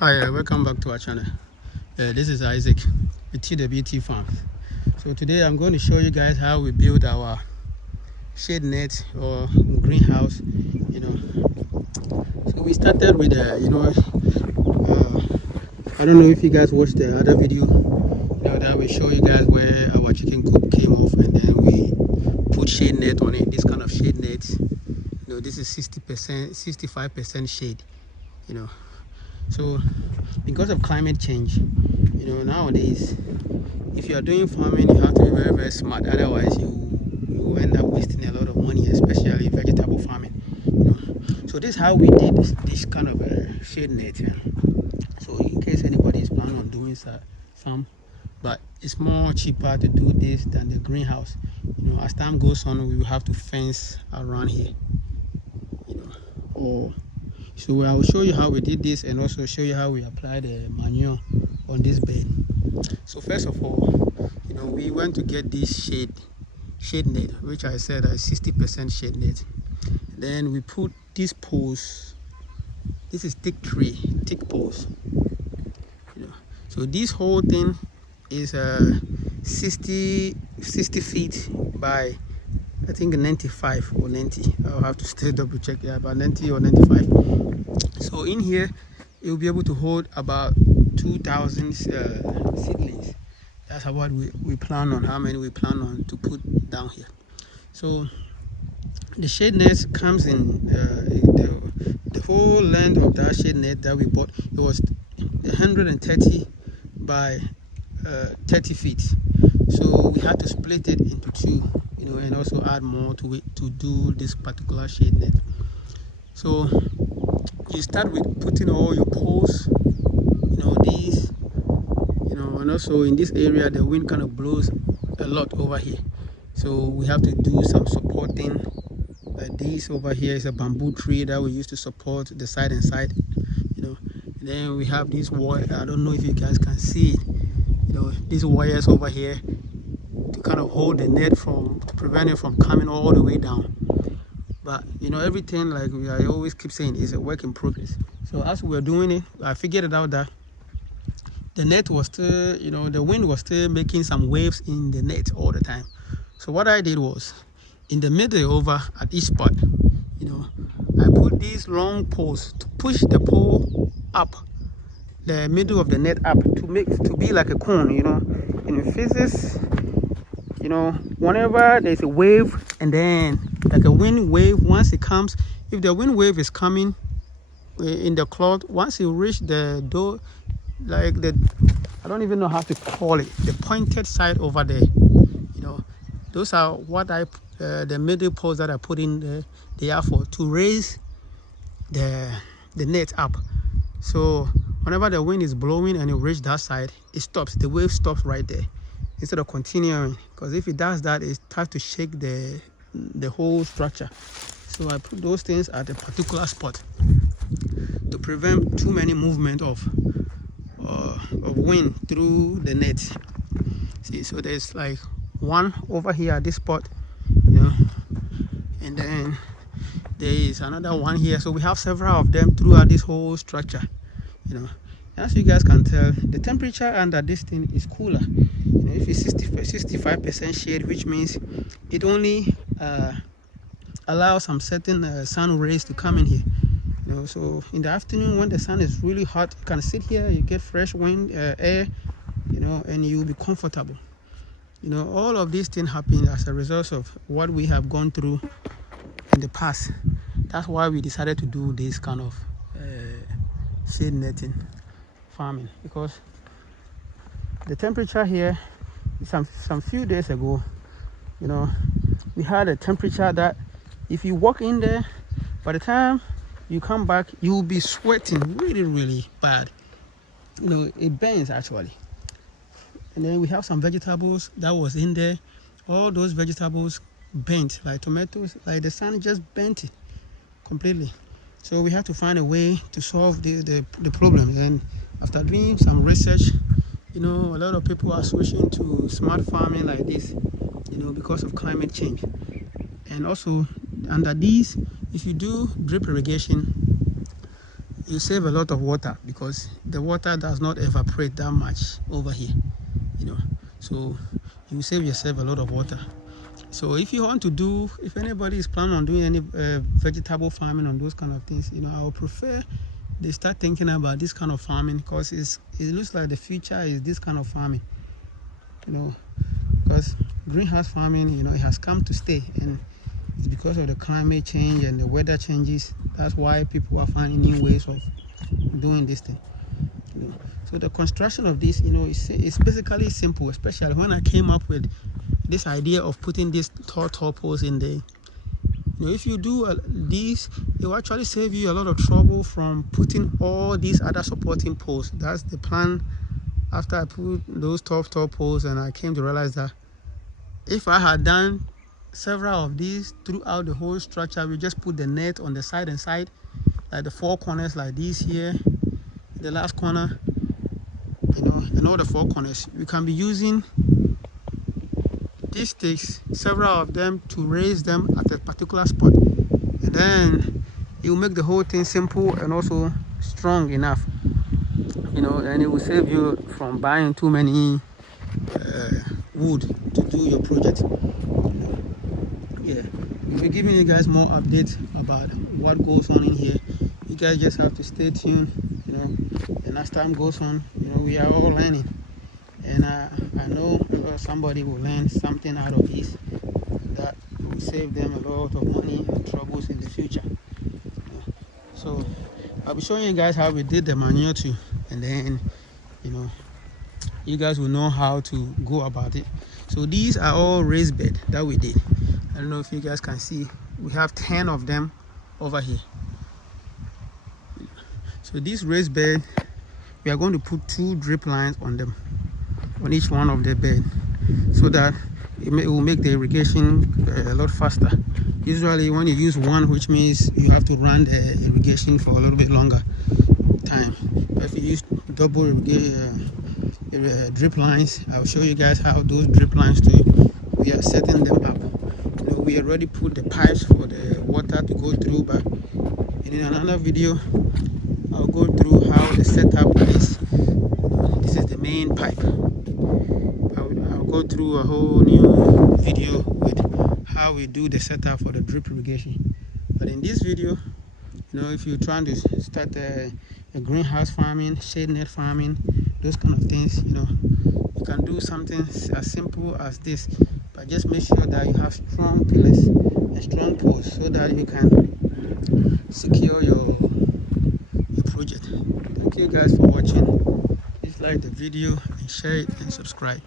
Hi, welcome back to our channel. This is Isaac with TWT Farms. So today I'm going to show you guys how we build our shade net or greenhouse. So we started with I don't know if you guys watched the other video. That will show you guys where our chicken coop came off, and then we put shade net on it. This kind of shade net. This is 60%, 65% shade. You know, so because of climate change, nowadays, if you are doing farming, you have to be very, very smart. Otherwise, you end up wasting a lot of money, especially vegetable farming. So this is how we did this kind of a shade net. So in case anybody is planning on doing a farm, but it's more cheaper to do this than the greenhouse. As time goes on, we will have to fence around here. Or so I will show you how we did this, and also show you how we apply the manure on this bed. So first of all, we went to get this shade net, which I said is 60% shade net. Then we put these poles. This is thick poles. So this whole thing is 60 feet by, I think, 95 or 90. I'll have to still double check. Yeah, about 90 or 95. So in here, you'll be able to hold about 2,000 seedlings. That's what we plan on, how many we plan on to put down here. So the shade net comes in the whole length of that shade net that we bought. It was 130 by 30 feet. So we had to split it into two, and also add more to it to do this particular shade net. So you start with putting all your poles, these, and also in this area the wind kind of blows a lot over here, so we have to do some supporting. This over here is a bamboo tree that we use to support the side and side. And then we have this wire. I don't know if you guys can see it. These wires over here to kind of hold the net to prevent it from coming all the way down. But everything, like I always keep saying, is a work in progress. So as we were doing it, I figured it out that the net was still, the wind was still making some waves in the net all the time. So what I did was, in the middle over at each spot, I put these long poles to push the pole up, the middle of the net up, to be like a cone. In physics, whenever there's a wave, and then like a wind wave, once it comes, if the wind wave is coming in the cloud, once you reach the door, like I don't even know how to call it, the pointed side over there, those are what the middle poles that I put in there, they are for to raise the net up. So whenever the wind is blowing and it reaches that side, it stops, the wave stops right there instead of continuing, because if it does that, it starts to shake the whole structure. So I put those things at a particular spot to prevent too many movement of wind through the net. See, so there's like one over here at this spot, and then there is another one here. So we have several of them throughout this whole structure. As you guys can tell, the temperature under this thing is cooler. If it's 65% shade, which means it only allows some certain sun rays to come in here. So in the afternoon, when the sun is really hot, you can sit here, you get fresh wind, air, and you'll be comfortable. All of these things happen as a result of what we have gone through in the past. That's why we decided to do this kind of shade netting farming, because the temperature here, some few days ago, we had a temperature that if you walk in there, by the time you come back, you will be sweating really, really bad. It burns actually. And then we have some vegetables that was in there. All those vegetables bent, like tomatoes, like the sun just bent it completely. So we have to find a way to solve the problem. And after doing some research, a lot of people are switching to smart farming like this, because of climate change. And also under these, if you do drip irrigation, you save a lot of water because the water does not evaporate that much over here, you know. So you save yourself a lot of water. So if you want to do, if anybody is planning on doing any vegetable farming on those kind of things, you know, I would prefer they start thinking about this kind of farming because it looks like the future is this kind of farming, you know, because greenhouse farming, you know, it has come to stay, and it's because of the climate change and the weather changes. That's why people are finding new ways of doing this thing, you know. So the construction of this, you know, it's basically simple, especially when I came up with this idea of putting these tall poles in there. You know, if you do these, it will actually save you a lot of trouble from putting all these other supporting poles. That's the plan. After I put those tall poles, and I came to realize that if I had done several of these throughout the whole structure, we just put the net on the side and side, like the four corners like these here, the last corner, you know, and all the four corners. We can be using these sticks, several of them, to raise them at a particular spot, and then it will make the whole thing simple and also strong enough, you know, and it will save you from buying too many wood to do your project. Yeah, we'll be giving you guys more updates about what goes on in here. You guys just have to stay tuned, you know, and as time goes on, you know, we are all learning, and I know somebody will learn something out of this that will save them a lot of money and troubles in the future. So I'll be showing you guys how we did the manure too, and then, you know, you guys will know how to go about it. So these are all raised bed that we did. I don't know if you guys can see, we have 10 of them over here. So this raised bed, we are going to put 2 drip lines on them, on each one of the bed, so that it will make the irrigation a lot faster. Usually when you use one, which means you have to run the irrigation for a little bit longer time. But if you use double drip lines, I'll show you guys how those drip lines too, we are setting them up. You know, we already put the pipes for the water to go through, but in another video I'll go through how the setup is. This is the main pipe. I'll go through a whole new video with how we do the setup for the drip irrigation. But in this video, you know, if you're trying to start a greenhouse farming, shade net farming, those kind of things, you know, you can do something as simple as this. But just make sure that you have strong pillars and strong poles so that you can secure your project. Thank you guys for watching. Please like the video and share it and subscribe.